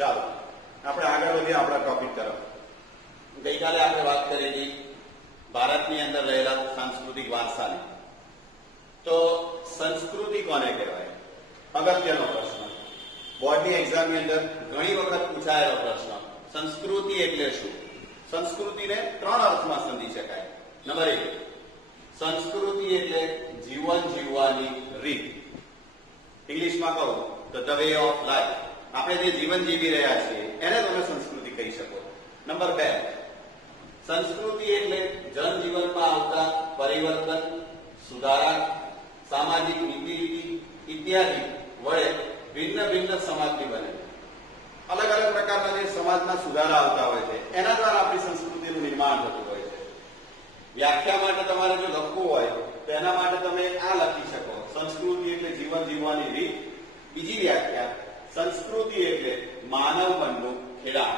ચાલો આપણે આગળ વધીએ આપણા ટોપિક તરફ. ગઈકાલે આપણે વાત કરેલી ભારતની અંદર રહેલા સાંસ્કૃતિક વારસાની. તો સંસ્કૃતિ કોને કહેવાય? અગત્યનો પ્રશ્ન. બોર્ડની એક્ઝામની અંદર ઘણી વખત પૂછાયેલો પ્રશ્ન. સંસ્કૃતિ એટલે શું? સંસ્કૃતિને 3 અર્થમાં સમજી શકાય. નંબર 1, સંસ્કૃતિ એટલે જીવન જીવવાની રીત. ઇંગ્લિશમાં કહું તો ધ વે ઓફ લાઈફ. આપણે જે જીવન જીવી રહ્યા છીએ એને તમે સંસ્કૃતિ કહી શકો. નંબર 2, સંસ્કૃતિ એટલે જનજીવનમાં આવતા પરિવર્તન, સુધારા, સામાજિક નીતિ રીતિ ઇત્યાદિ વડે ભિન્ન ભિન્ન સમાજની બને. અલગ અલગ પ્રકારના જે સમાજના સુધારા આવતા હોય છે એના દ્વારા આપણી સંસ્કૃતિનું નિર્માણ થતું હોય છે. વ્યાખ્યા માટે તમારે જો લખવું હોય તો એના માટે તમે આ લખી શકો, સંસ્કૃતિ એટલે જીવન જીવવાની રીત. બીજી વ્યાખ્યા, સંસ્કૃતિ એટલે માનવ મનનું ખેડાણ.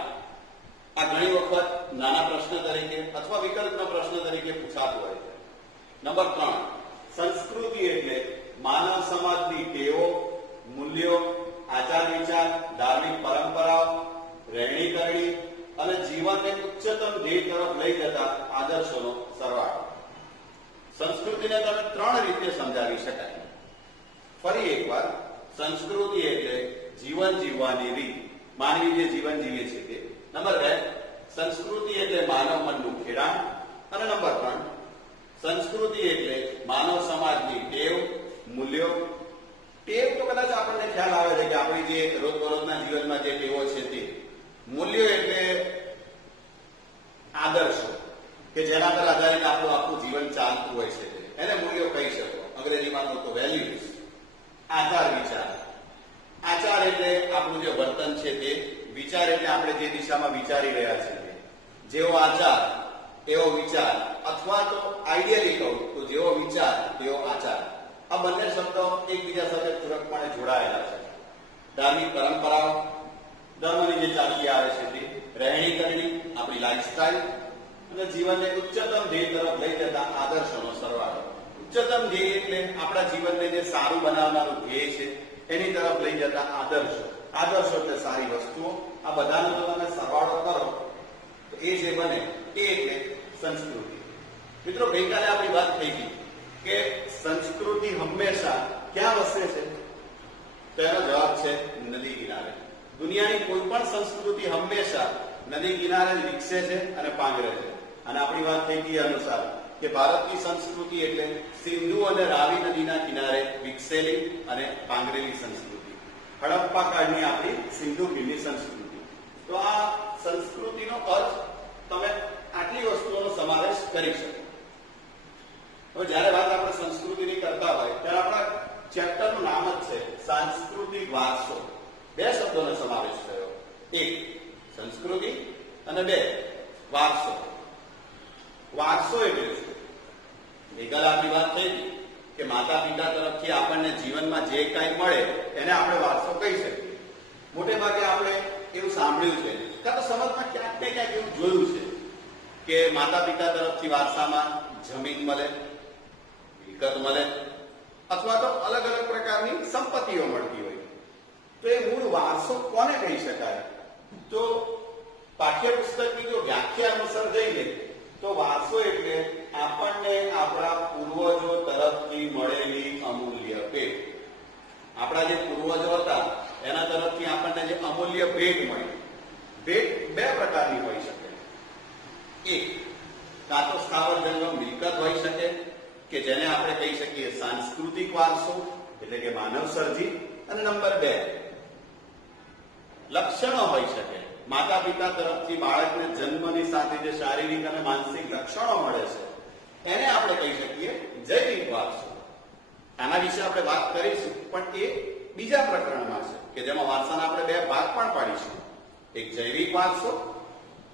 આ ઘણી વખત નાના પ્રશ્ન તરીકે અથવા વિકલ્પના પ્રશ્ન તરીકે પૂછાતું હોય છે. નંબર 3, સંસ્કૃતિ એટલે માનવ સમાજની ટેવો, મૂલ્યો, આચાર વિચાર, ધાર્મિક પરંપરાઓ, રહેણી કરણી અને જીવનને ઉચ્ચતમ ધ્યેય તરફ લઈ જતા આદર્શોનો સરવાળો. સંસ્કૃતિને તમે 3 રીતે સમજાવી શકાય. ફરી એકવાર, સંસ્કૃતિ એટલે જીવન જીવવાની રીત, માનવી જે જીવન જીવે છે તે. નંબર 2, સંસ્કૃતિ એટલે માનવ મનનું ખેડાણ. અને નંબર 3, સંસ્કૃતિ એટલે માનવ સમાજની ટેવ, મૂલ્યો. ટેવ તો કદાચ આપણને ખ્યાલ આવે છે કે આપણી જે રોજબરોજના જીવનમાં જે ટેવો છે તે. મૂલ્યો એટલે આદર્શો કે જેના પર આધારિત આપણું આખું જીવન ચાલતું હોય છે એને મૂલ્યો કહી શકો. અંગ્રેજીમાં કહો તો વેલ્યુઝ. આચાર વિચાર, આચાર એટલે આપણું જે વર્તન છે તે. વિચાર એટલે આપણે જે દિશામાં વિચારી રહ્યા છીએ. જેવો આચાર એવો વિચાર, અથવા તો આઈડિયલી કહું તો જેવો વિચાર તેવો આચાર. આ બંને શબ્દો એકબીજા સાથે પૂરકપણે જોડાયેલા છે. ધાર્મિક પરંપરાઓ, ધર્મની જે ચાલતી આવે છે તે. રહેણી કરણી, આપણી લાઈફસ્ટાઈલ અને જીવનને ઉચ્ચતમ ધ્યેય તરફ લઈ જતા આદર્શોનો સરવાળો. ઉચ્ચતમ ધ્યેય એટલે આપણા જીવનને જે સારું બનાવનારું ધ્યેય છે એની તરફ લઈ જતા આદર્શો. આદર્શો એટલે સારી વસ્તુઓ. આ બધાનો જો તમે સરવાળો કરો તો એ જે બને એ એટલે સંસ્કૃતિ. મિત્રો, ગઈકાલે આપણી વાત થઈ ગઈ કે સંસ્કૃતિ હંમેશા ક્યાં વસે છે? તો એનો જવાબ છે નદી કિનારે. દુનિયાની કોઈ પણ સંસ્કૃતિ હંમેશા નદી કિનારે વિકસે છે અને પાંગરે છે. અને આપણી વાત થઈ ગઈ અનુસાર કે ભારતની સંસ્કૃતિ એટલે સિંધુ અને રાવી નદીના કિનારે વિકસેલી અને પાંગરેલી સંસ્કૃતિ. હડપ્પા કાળની આપણી સિંધુ ખીણની સંસ્કૃતિ. તો આ સંસ્કૃતિનો અર્થ તમે આટલી વસ્તુઓનો સમાવેશ કરી શકો. હવે જયારે વાત આપણે સંસ્કૃતિની કરતા હોય ત્યારે આપણા ચેપ્ટરનું નામ જ છે સાંસ્કૃતિક વારસો. 2 શબ્દોનો સમાવેશ થયો. 1, સંસ્કૃતિ અને 2, વારસો. વારસો એટલે શું? ગઈકાલે આપણી વાત થઈ કે માતા પિતા તરફથી આપણને જીવનમાં જે કાંઈ મળે એને આપણે વારસો કહી શકીએ. મોટે ભાગે આપણે એવું સાંભળ્યું છે, કાં તો સમાજમાં ક્યાંક ને ક્યાંક એવું જોયું છે કે માતા પિતા તરફથી વારસામાં જમીન મળે, મિલકત મળે, અથવા તો અલગ અલગ પ્રકારની સંપત્તિઓ મળતી હોય. તો એ મૂળ વારસો કોને કહી શકાય? તો પાઠ્યપુસ્તકની જો વ્યાખ્યા અનુસાર જઈએ તો વારસો એટલે આપણને આપણા પૂર્વજો તરફથી મળેલી અમૂલ્ય ભેટ. આપણા જે પૂર્વજો હતા એના તરફથી આપણને જે અમૂલ્ય ભેટ મળી. ભેટ 2 પ્રકારની હોઈ શકે. 1, કાં તો સ્થાવર જંગમ મિલકત હોઈ શકે કે જેને આપણે કહી શકીએ સાંસ્કૃતિક વારસો એટલે કે માનવ સર્જિત. અને નંબર 2, લક્ષણો હોઈ શકે. માતા પિતા તરફથી બાળકને જન્મની સાથે જે શારીરિક અને માનસિક લક્ષણો મળે છે એને આપણે કહી શકીએ જૈવિક વારસો. આના વિશે આપણે વાત કરીશું, પણ એ બીજા પ્રકરણમાં છે કે જેમાં વારસાના આપણે 2 ભાગ પણ પાડીશું. એક જૈવિક વારસો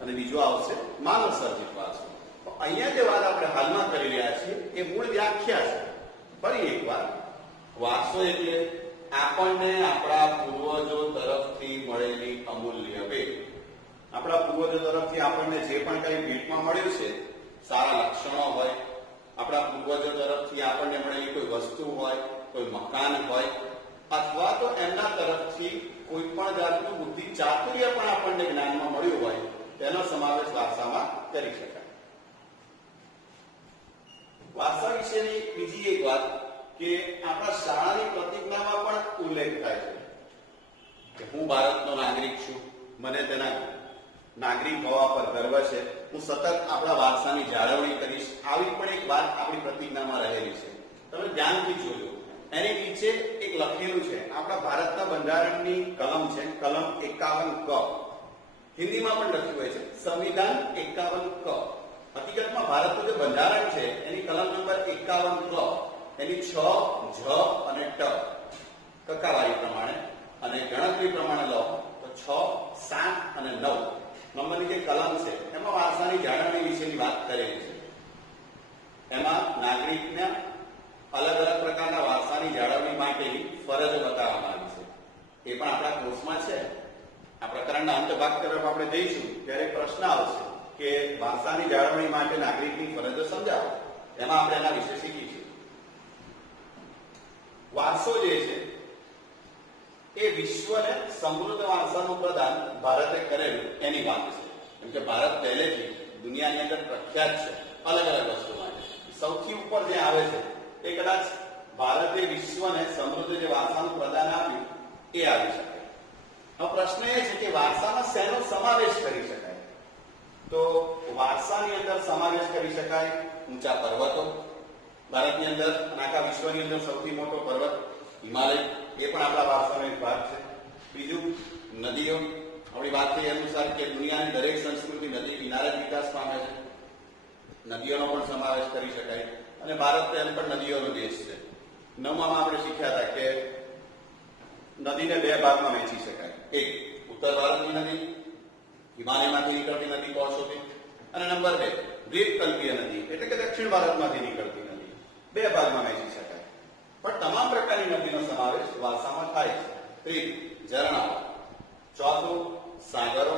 અને બીજો આવશે માનવ સર્જિત વારસો. અહીંયા જે વાત આપણે હાલમાં કરી રહ્યા છીએ એ મૂળ વ્યાખ્યા છે. ફરી એકવાર, વારસો એટલે આપણને આપણા પૂર્વજો તરફથી મળેલી અમૂલ્ય ભેટ. આપણા પૂર્વજો તરફથી આપણને જે પણ કઈ ભેટમાં મળ્યું છે, સારા લક્ષણો હોય, આપણા પૂર્વજો તરફથી આપણને મળેલી કોઈ વસ્તુ હોય, કોઈ મકાન હોય, અથવા તો એમના તરફથી કોઈ પણ જાતનું બુદ્ધિ ચાતુર્ય પણ આપણને જ્ઞાનમાં મળ્યું હોય તેનો સમાવેશ વારસામાં કરી શકાય. વારસા વિશેની બીજી એક વાત કે આપણા શાળાની પ્રતિજ્ઞામાં પણ ઉલ્લેખ થાય છે કે હું ભારતનો નાગરિક છું, મને તેના નાગરિક હોવા પર ગર્વ છે, હું સતત આપણા વારસાની જાળવણી કરીશ. આવી પણ એક વાત આપણી પ્રતિજ્ઞામાં રહેલી છે. તમે ધ્યાનથી જોજો, એની નીચે એક લખેલું છે, આપણા ભારતના બંધારણની કલમ છે, કલમ 51 ક. હિન્દીમાં પણ લખ્યું હોય છે સંવિધાન 51 ક. હકીકતમાં ભારતનું જે બંધારણ છે એની કલમ નંબર 51 ક, એની 6 જ અને ટ કકાવારી પ્રમાણે અને ગણતરી પ્રમાણે લો તો 6, 7 અને 9 નંબરની જે કલમ છે એમાં વારસાની જાળવણી વિશેની વાત કરેલી છે. એમાં નાગરિકને અલગ અલગ પ્રકારના વારસાની જાળવણી માટેની ફરજો બતાવવામાં આવી છે. એ પણ આપણા કોર્સમાં છે. આ પ્રકરણના અંત ભાગ તરફ આપણે જઈશું ત્યારે પ્રશ્ન આવશે કે વારસાની જાળવણી માટે નાગરિકની ફરજો સમજાવો. એમાં આપણે એના વિશે શીખીશું. વારસો જે છે એ વિશ્વને સમૃદ્ધ વારસાનું પ્રદાન ભારતે કરેલું એની વાત છે. કેમ કે ભારત પહેલેથી દુનિયાની અંદર પ્રખ્યાત છે અલગ અલગ વસ્તુ માટે. સૌથી ઉપર જે આવે છે એ કદાચ ભારતે વિશ્વને સમૃદ્ધ જે વારસાનું પ્રદાન આપ્યું એ આવી શકે. હવે પ્રશ્ન એ છે કે વારસામાં શેનો સમાવેશ કરી શકાય? તો વારસાની અંદર સમાવેશ કરી શકાય ઊંચા પર્વતો. ભારતની અંદર અને આખા વિશ્વની અંદર સૌથી મોટો પર્વત હિમાલય, એ પણ આપણા વારસાનો એક ભાગ છે. બીજું નદીઓ. આપણી વાત થઈ અનુસાર કે દુનિયાની દરેક સંસ્કૃતિ નદી કિનારે વિકાસ પામે છે. નદીઓનો પણ સમાવેશ કરી શકાય અને ભારત એમ પણ નદીઓનો દેશ છે. 9માં આપણે શીખ્યા હતા કે નદીને 2 ભાગમાં વહેંચી શકાય. એક ઉત્તર ભારતની નદી, હિમાલયમાંથી નીકળતી નદી કૌશોથી, અને નંબર 2 દ્વીપકલ્પીય નદી એટલે કે દક્ષિણ ભારતમાંથી નીકળતી નદી. 2 ભાગમાં વહેંચી શકાય. પણ તમામ પ્રકારની નદીનો સમાવેશ વારસામાં થાય છે. ત્રીજું ઝરણાઓ, ચોથું સાગરો,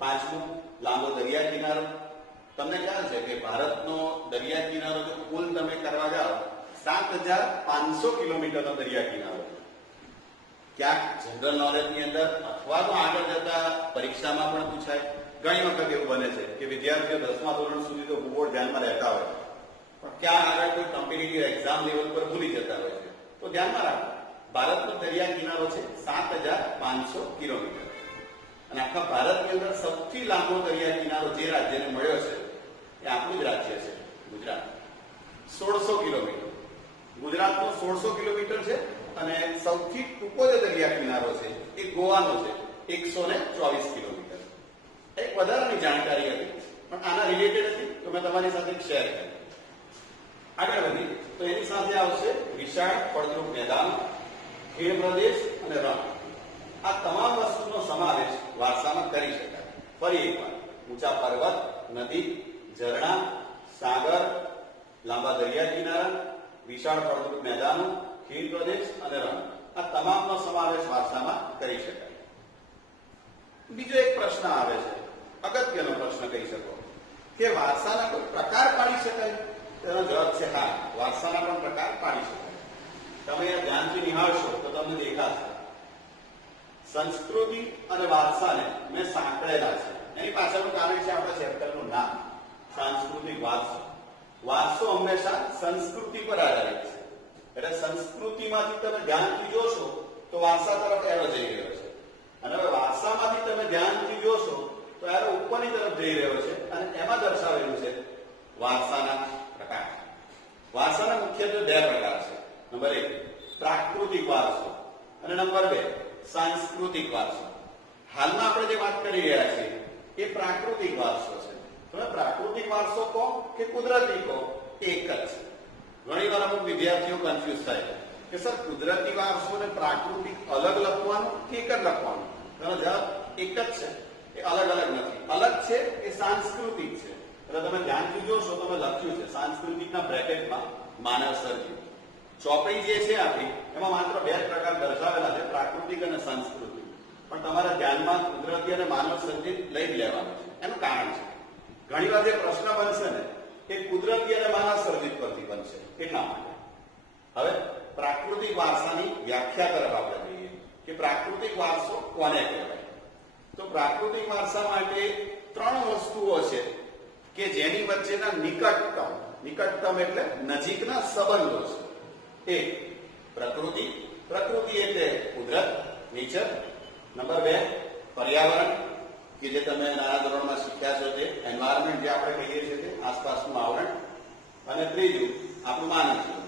પાંચમું લાંબો દરિયા કિનારો. તમને ખ્યાલ છે કે ભારતનો દરિયા કિનારો જો કુલ તમે કરવા જાઓ 7,500 કિલોમીટરનો દરિયા કિનારો. ક્યાંક જનરલ નોલેજની અંદર અથવા તો આગળ જતા પરીક્ષામાં પણ પૂછાય. ઘણી વખત એવું બને છે કે વિદ્યાર્થીઓ 10મા ધોરણ સુધી તો ભૂગોળ ધ્યાનમાં રહેતા હોય પણ ક્યાં આગળ કોઈ કોમ્પિટિટિવ એક્ઝામ લેવલ પર ભૂલી જતા હોય છે. તો ધ્યાનમાં રાખો, ભારતનો દરિયા કિનારો છે 7,500 કિલોમીટર અને આખા ભારતની અંદર સૌથી લાંબો દરિયા કિનારો જે રાજ્યને મળ્યો છે એ આપણું જ રાજ્ય છે, ગુજરાત. 1600 કિલોમીટર. ગુજરાતનો 1600 કિલોમીટર છે અને સૌથી ટૂંકો જે દરિયા કિનારો છે એ ગોવાનો છે, 124 કિલોમીટર. એક વધારાની જાણકારી હતી પણ આના રિલેટેડ હતી તો મેં તમારી સાથે શેર કરી. આગળ વધી તો એની સાથે આવશે વિશાળ ફળદ્રુપ મેદાનો, ખીણ પ્રદેશ અને રણ. આ તમામ વસ્તુનો સમાવેશ વારસામાં કરી શકાય. ફરી એકવાર, ઊંચા પર્વત, નદી, ઝરણા, સાગર, લાંબા દરિયા કિનારા, વિશાળ ફળદ્રુપ મેદાનો, ખીણ પ્રદેશ અને રણ, આ તમામનો સમાવેશ વારસામાં કરી શકાય. બીજો એક પ્રશ્ન આવે છે, અગત્યનો પ્રશ્ન કહી શકો કે વારસાના કોઈ પ્રકાર પાડી શકાય? તેનો જવાબ છે હા, વારસાના પણ પ્રકાર પાડી શકાય. તમે આ ધ્યાનથી નિહાળશો તો તમને દેખાશે સંસ્કૃતિ અને વારસાને મેં સાંકળેલા છે. એની પાછળનું કારણ છે આપણા ચેપ્ટરનું નામ, સાંસ્કૃતિક વારસો. વારસો હંમેશા સંસ્કૃતિ પર આધારિત છે. એટલે સંસ્કૃતિમાંથી તમે ધ્યાનથી જોશો તો વારસા તરફ એરો જઈ રહ્યો છે અને હવે વારસામાંથી તમે ધ્યાનથી જોશો તો એરો ઉપરની તરફ જઈ રહ્યો છે અને એમાં દર્શાવેલું છે વારસાના પ્રકાર. વારસાના મુખ્યત્વે 2 પ્રકાર છે. નંબર 1 પ્રાકૃતિક વારસો અને નંબર 2 સાંસ્કૃતિક વારસો. હાલમાં આપણે જે વાત કરી રહ્યા છીએ એ પ્રાકૃતિક વારસો છે. તમે પ્રાકૃતિક વારસો કહો કે કુદરતી કહો એક જ છે. ઘણી વાર અમુક વિદ્યાર્થીઓ કન્ફ્યુઝ થાય કે સર કુદરતી વારસો અને પ્રાકૃતિક અલગ લખવાનું કે એક જ લખવાનું? તેનો જવાબ એક જ છે, એ અલગ અલગ નથી. અલગ છે એ સાંસ્કૃતિક છે. એટલે તમે ધ્યાનથી જોશો તમે લખ્યું છે સાંસ્કૃતિકના બ્રેકેટમાં માનવ સર્જિત. ચોપડી જે છે આપણી એમાં માત્ર 2 પ્રકાર દર્શાવેલા છે, પ્રાકૃતિક અને સાંસ્કૃતિક. પણ તમારા ધ્યાનમાં કુદરતી અને માનવ સર્જિત લઈ જ લેવાનું છે. એનું કારણ છે ઘણી વાર જે પ્રશ્ન બનશે ને એ કુદરતી અને માનવ સર્જિત પરથી બનશે. એટલા માટે હવે પ્રાકૃતિક વારસાની વ્યાખ્યા તરફ આપણે જઈએ કે પ્રાકૃતિક વારસો કોને કહેવાય. તો પ્રાકૃતિક વારસા માટે 3 વસ્તુઓ છે કે જેની વચ્ચેના નિકટતમ એટલે નજીકના સંબંધો છે. એક પ્રકૃતિ એટલે કુદરત, નેચર. નંબર 2 પર્યાવરણ કે જે તમે નાના ધોરણમાં શીખ્યા છો તે એન્વાયરમેન્ટ જે આપણે કહીએ છીએ તે આસપાસનું આવરણ. અને ત્રીજું આપણું માનવ જીવન.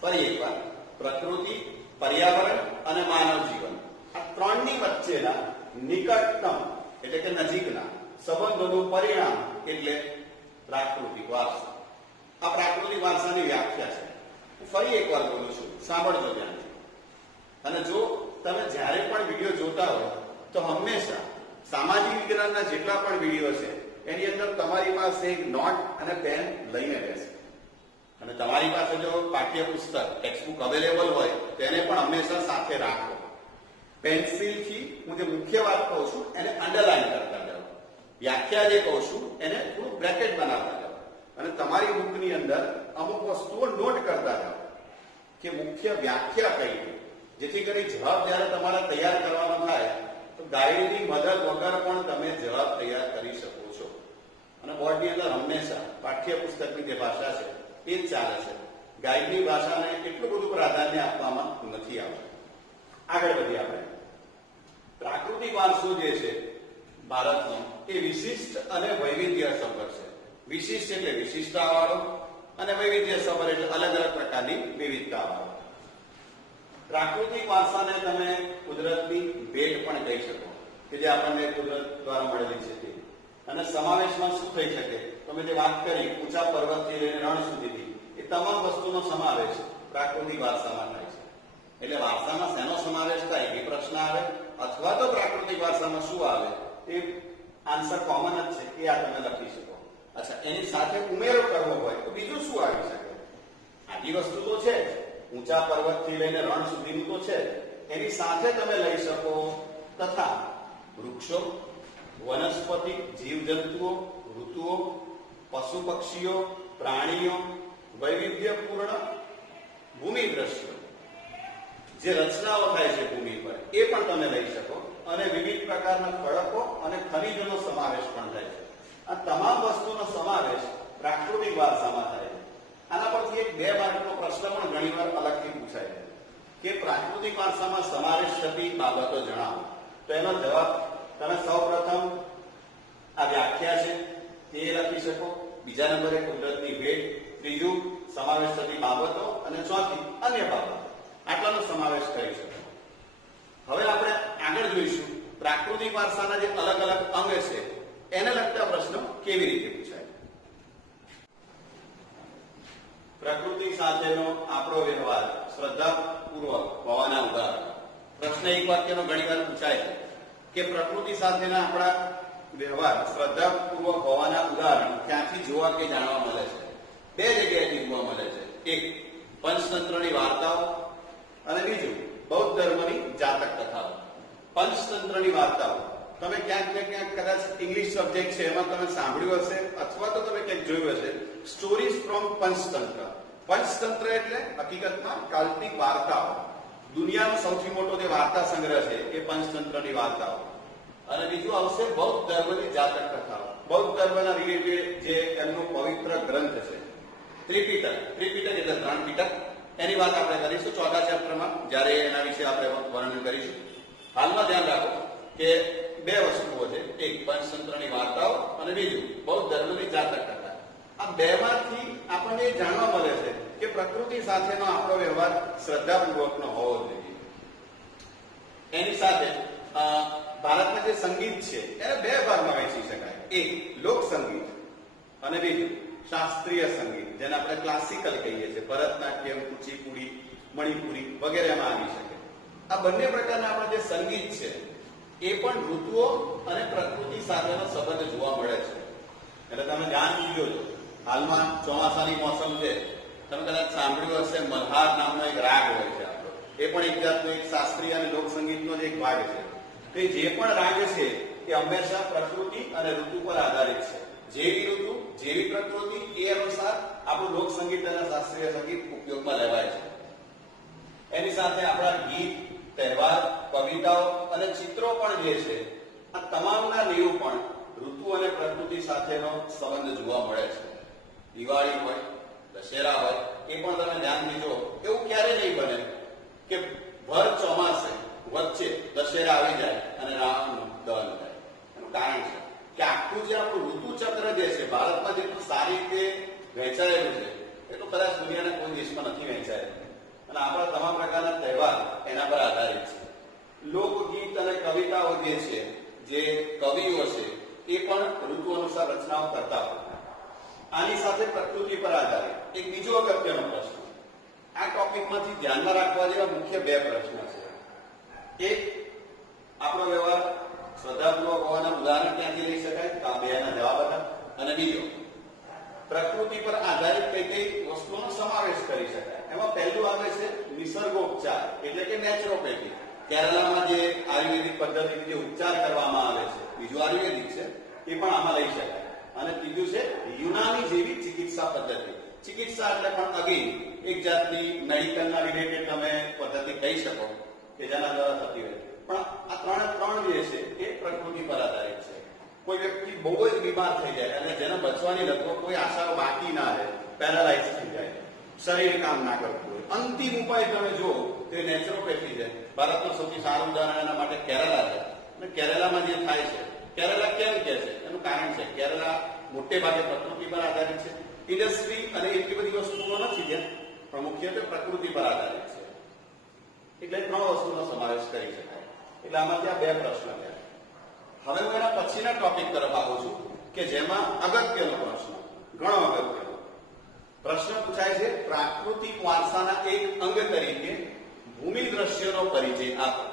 ફરી એકવાર પ્રકૃતિ, પર્યાવરણ અને માનવ જીવન આ 3ની વચ્ચેના નિકટતમ એટલે કે નજીકના સંબંધોનું પરિણામ એટલે પ્રાકૃતિક વારસા. આ પ્રાકૃતિક વારસાની વ્યાખ્યા છે. હું ફરી એકવાર બોલું છું, સાંભળજો ધ્યાનથી. અને જો તમે જ્યારે પણ વિડીયો જોતા હોય તો હંમેશા સામાજિક વિજ્ઞાનના જેટલા પણ વિડીયો છે એની અંદર તમારી પાસે એક નોટ અને પેન લઈને રહેશે. અને તમારી પાસે જો પાઠ્યપુસ્તક ટેક્સ્ટબુક અવેલેબલ હોય તેને પણ હંમેશા સાથે રાખો. પેન્સિલથી હું જે મુખ્ય વાત કહું છું એને અંડરલાઈન કરતા જાઓ. વ્યાખ્યા જે કહું છું એને થોડું બ્રેકેટ બનાવતા જાઓ. અને તમારી બુકની અંદર અમુક વસ્તુઓ નોટ કરતા જાઓ કે મુખ્ય વ્યાખ્યા કઈ છે, જેથી કરી જવાબ જ્યારે તમારા તૈયાર કરવાનો થાય તો ગાઈડની મદદ વગર પણ તમે જવાબ તૈયાર કરી શકો છો. અને બોર્ડની અંદર હંમેશા પાઠ્યપુસ્તકની જે ભાષા છે એ જ ચાલે છે. ગાઈડની ભાષાને એટલું બધું પ્રાધાન્ય આપવામાં નથી આવતું. આગળ વધીએ આપણે. પ્રાકૃતિક વારસો જે છે ભારતનો એ વિશિષ્ટ અને વૈવિધ્યસભર છે. વિશિષ્ટ એટલે વિશિષ્ટતાવાળો અને વૈવિધ્યસભર એટલે અલગ અલગ પ્રકારની વિવિધતાવાળો. પ્રાકૃતિક વારસાને તમે કુદરતની ભેટ પણ કહી શકો કે જે આપણને કુદરત દ્વારા મળેલી છે તે. અને સમાવેશમાં શું થઈ શકે, તમે જે વાત કરી ઊંચા પર્વતથી લઈને રણ સુધીથી એ તમામ વસ્તુનો સમાવેશ પ્રાકૃતિક વારસામાં થાય છે. એટલે વારસામાં શેનો સમાવેશ થાય એ પ્રશ્ન આવે, અથવા તો પ્રાકૃતિક વારસામાં શું આવે એ આન્સર કોમન જ છે એ આ તમે લખી શકો. અચ્છા, એની સાથે ઉમેરો કરવો હોય તો બીજું શું આવી શકે? આટલી વસ્તુ તો છે જ, ઊંચા પર્વતથી લઈને રણ સુધીનું તો છે. એની સાથે તમે લઈ શકો તથા વૃક્ષો, વનસ્પતિ, જીવજંતુઓ, ઋતુઓ, પશુ પક્ષીઓ, પ્રાણીઓ, વૈવિધ્યપૂર્ણ ભૂમિ દ્રશ્યો, જે રચનાઓ થાય છે ભૂમિ પર એ પણ તમે લઈ શકો. અને વિવિધ પ્રકારના ખડકો અને ખનિજોનો સમાવેશ પણ થાય છે. આ તમામ વસ્તુનો સમાવેશ પ્રાકૃતિક વારસામાં થાય છે. આના પરથી એક 2 માર્કનો પ્રશ્ન પણ ઘણીવાર અલગથી પૂછાય છે કે પ્રાકૃતિક વારસામાં સમાવેશ થતી બાબતો જણાવો. તો એનો જવાબ તમે સૌપ્રથમ આ વ્યાખ્યા છે તે લખી શકો. બીજા નંબરે કુદરતની ભેટ, ત્રીજું સમાવેશ થતી બાબતો અને ચોથી અન્ય બાબતો. આટલાનો સમાવેશ કરી શકો. હવે આપણે આગળ જોઈશું પ્રાકૃતિક વારસાના જે અલગ અલગ અંગ છે એને લગતા પ્રશ્નો કેવી રીતે પૂછાય. પ્રકૃતિ સાથેનો આપણો વ્યવહાર શ્રદ્ધાપૂર્વક હોવાના ઉદાહરણ. પ્રશ્ન એક વાક્યનો ઘણીવાર પૂછાય કે પ્રકૃતિ સાથેના આપણા વ્યવહાર શ્રદ્ધાપૂર્વક હોવાના ઉદાહરણ ક્યાંથી જોવા કે જાણવા મળે છે? 2 જગ્યાએથી જોવા મળે છે. એક પંચતંત્રની વાર્તાઓ અને બીજું બૌદ્ધ ધર્મની જાતક કથાઓ. પંચતંત્રની વાર્તાઓ તમે ક્યાંક ને ક્યાંક કદાચ ઇંગ્લિશ સબ્જેક્ટ છે એમાં તમે સાંભળ્યું હશે અથવા તો તમે ક્યાંક જોયું હશે સ્ટોરીઝ ફ્રોમ પંચતંત્ર. પંચતંત્ર એટલે હકીકતમાં કાલ્પનિક વાર્તાઓ. દુનિયાનો સૌથી મોટો જે વાર્તા સંગ્રહ છે એ પંચતંત્રની વાર્તાઓ. અને બીજું આવશે બૌદ્ધ ધર્મની જાતક કથાઓ. બૌદ્ધ ધર્મના રિલેટેડ જે એમનો પવિત્ર ગ્રંથ છે ત્રિપિટક. ત્રિપિટક એટલે 3 પિટક. એની વાત આપણે કરીશું 4થા ચેપ્ટરમાં જ્યારે એના વિશે આપણે વર્ણન કરીશું. હાલમાં ધ્યાન રાખો કે 2 વસ્તુઓ છે. એક પંચતંત્રની વાર્તાઓ અને બીજું બૌદ્ધ ધર્મની જાતક કથા. આ 2માંથી આપણને જાણવા મળે છે કે પ્રકૃતિ સાથેનો આપણો વ્યવહાર શ્રદ્ધાપૂર્વકનો હોવો જોઈએ. એની સાથે ભારતના જે સંગીત છે એને 2 ભાગમાં વહેંચી શકાય. એક લોક સંગીત અને બીજું શાસ્ત્રીય સંગીત, જેને આપણે ક્લાસિકલ કહીએ છીએ. ભરતનાટ્યમ, કુચીપુડી, મણિપુરી વગેરેમાં આવી શકે. આ બંને પ્રકારના આપણા જે સંગીત છે એ પણ ઋતુઓ અને પ્રકૃતિ સાથેનો સંબંધ જોવા મળે છે. એટલે તમે ધ્યાન દીધો છો, હાલમાં ચોમાસાની મોસમ છે, તમે કદાચ સાંભળ્યું હશે મલ્હાર નામનો એક રાગ હોય છે આપણો. એ પણ એક જાતનો એક શાસ્ત્રીય અને લોકસંગીતનો જ એક ભાગ છે. તો જે પણ રાગ છે એ હંમેશા પ્રકૃતિ અને ઋતુ પર આધારિત છે. જેવી ઋતુ જેવી પ્રકૃતિ એ અનુસાર આપણું લોકસંગીત અને શાસ્ત્રીય સંગીત ઉપયોગમાં લેવાય છે. એની એની સાથે આપણા ગીત, તહેવાર, કવિતાઓ અને ચિત્રો પણ જે છે આ તમામના નિરૂપણ ઋતુ અને પ્રકૃતિ સાથેનો સંબંધ જોવા મળે છે. દિવાળી હોય, દશેરા હોય, એ પણ તમે ધ્યાન દીધો, એવું ક્યારે નહીં બને કે ભર ચોમાસે વચ્ચે દશેરા આવી જાય અને રાવણનું દહન થાય. એનું કારણ છે કે આખું જે આપણું ઋતુ ચક્ર જે છે ભારતમાં જેટલું સારી રીતે વહેંચાયેલું છે એટલું કદાચ દુનિયાના કોઈ દેશમાં નથી વહેંચાયેલું. અને આપણા તમામ પ્રકારના તહેવાર એના પર આધારિત છે. લોકગીત અને કવિતાઓ જે છે, જે કવિઓ છે, એ પણ ઋતુ અનુસાર રચનાઓ કરતા હોય. આની સાથે પ્રકૃતિ પર આધારિત એક બીજો અગત્યનો પ્રશ્ન, આ ટોપિકમાંથી ધ્યાનમાં રાખવા જેવા મુખ્ય બે પ્રશ્ન છે. એક, આપણો વ્યવહાર શ્રદ્ધાપૂર્વક હોવાના ઉદાહરણ ક્યાંથી લઈ શકાય, તો આ બેના જવાબ હતા. અને બીજો, પ્રકૃતિ પર આધારિત કઈ કઈ વસ્તુઓનો સમાવેશ કરી શકાય. એમાં પહેલું આવે છે નિસર્ગોપચાર, એટલે કે નેચરોપેથી. કેરલામાં જે આયુર્વેદિક પદ્ધતિથી જે ઉપચાર કરવામાં આવે છે, બીજું આયુર્વેદિક છે, એ પણ આમાં લઈ શકાય. અને ત્રીજું છે યુનાની જેવી ચિકિત્સા પદ્ધતિ. ચિકિત્સા એટલે પણ અગેન એક જાતની મેડિકલના રિલેટેડ તમે પદ્ધતિ કહી શકો કે જેના દ્વારા થતી હોય. પણ આ ત્રણ જે છે એ પ્રકૃતિ પર આધારિત છે. કોઈ વ્યક્તિ બહુ જ બીમાર થઈ જાય અને જેને બચવાની લગભગ કોઈ આશાઓ બાકી ના રહે, પેરાલાઇઝ થઈ જાય, શરીર કામ ના કરતું હોય, અંતિમ ઉપાય તમે જુઓ તો એ નેચરોપેથી છે. ભારતનું સૌથી સારું ઉદાહરણ એના માટે કેરલા છે. અને કેરલામાં જે થાય છે, કેરલા કેમ કે છે એનું કારણ છે, કેરલા મોટે ભાગે પ્રકૃતિ પર આધારિત છે. ઇન્ડસ્ટ્રી અને એટલી બધી વસ્તુઓ નથી ત્યાં, પણ મુખ્યત્વે પ્રકૃતિ પર આધારિત છે. એટલે ત્રણ વસ્તુનો સમાવેશ કરી શકાય. એટલે આમાંથી આ બે પ્રશ્ન થયા. હવે હું એના પછીના ટોપિક તરફ આવું છું કે જેમાં અગત્યનો પ્રશ્ન, ઘણો અગત્યનો પ્રશ્ન પૂછાય છે, પ્રાકૃતિક વારસાના એક અંગ તરીકે ભૂમિ દ્રશ્યનો પરિચય આપો.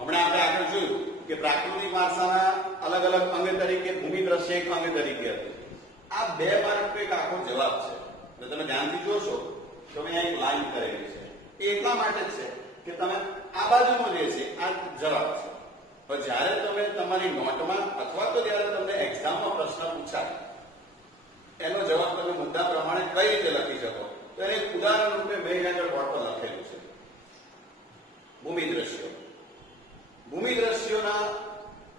હમણાં આપણે આગળ જોયું કે પ્રાકૃતિક વારસાના અલગ અલગ અંગ તરીકે ભૂમિ દ્રશ્ય એક અંગ તરીકે હતું. આ બે માર્કનો એક આખો જવાબ છે. અને તમે ધ્યાનથી જોશો તો અહીંયા એક લાઈન કરેલી છે. એ એટલા માટે જ છે કે તમે આ બાજુનો જે છે આ જવાબ છે. પણ જ્યારે તમે તમારી નોટમાં અથવા તો જ્યારે તમને એક્ઝામમાં પ્રશ્ન પૂછાય એનો જવાબ તમે મુદ્દા પ્રમાણે કઈ રીતે લખી શકો, તો એને ઉદાહરણ રૂપે મેં આગળ બોર્ડ પર લખેલું છે. ભૂમિ દ્રશ્યો. ભૂમિ દ્રશ્યોના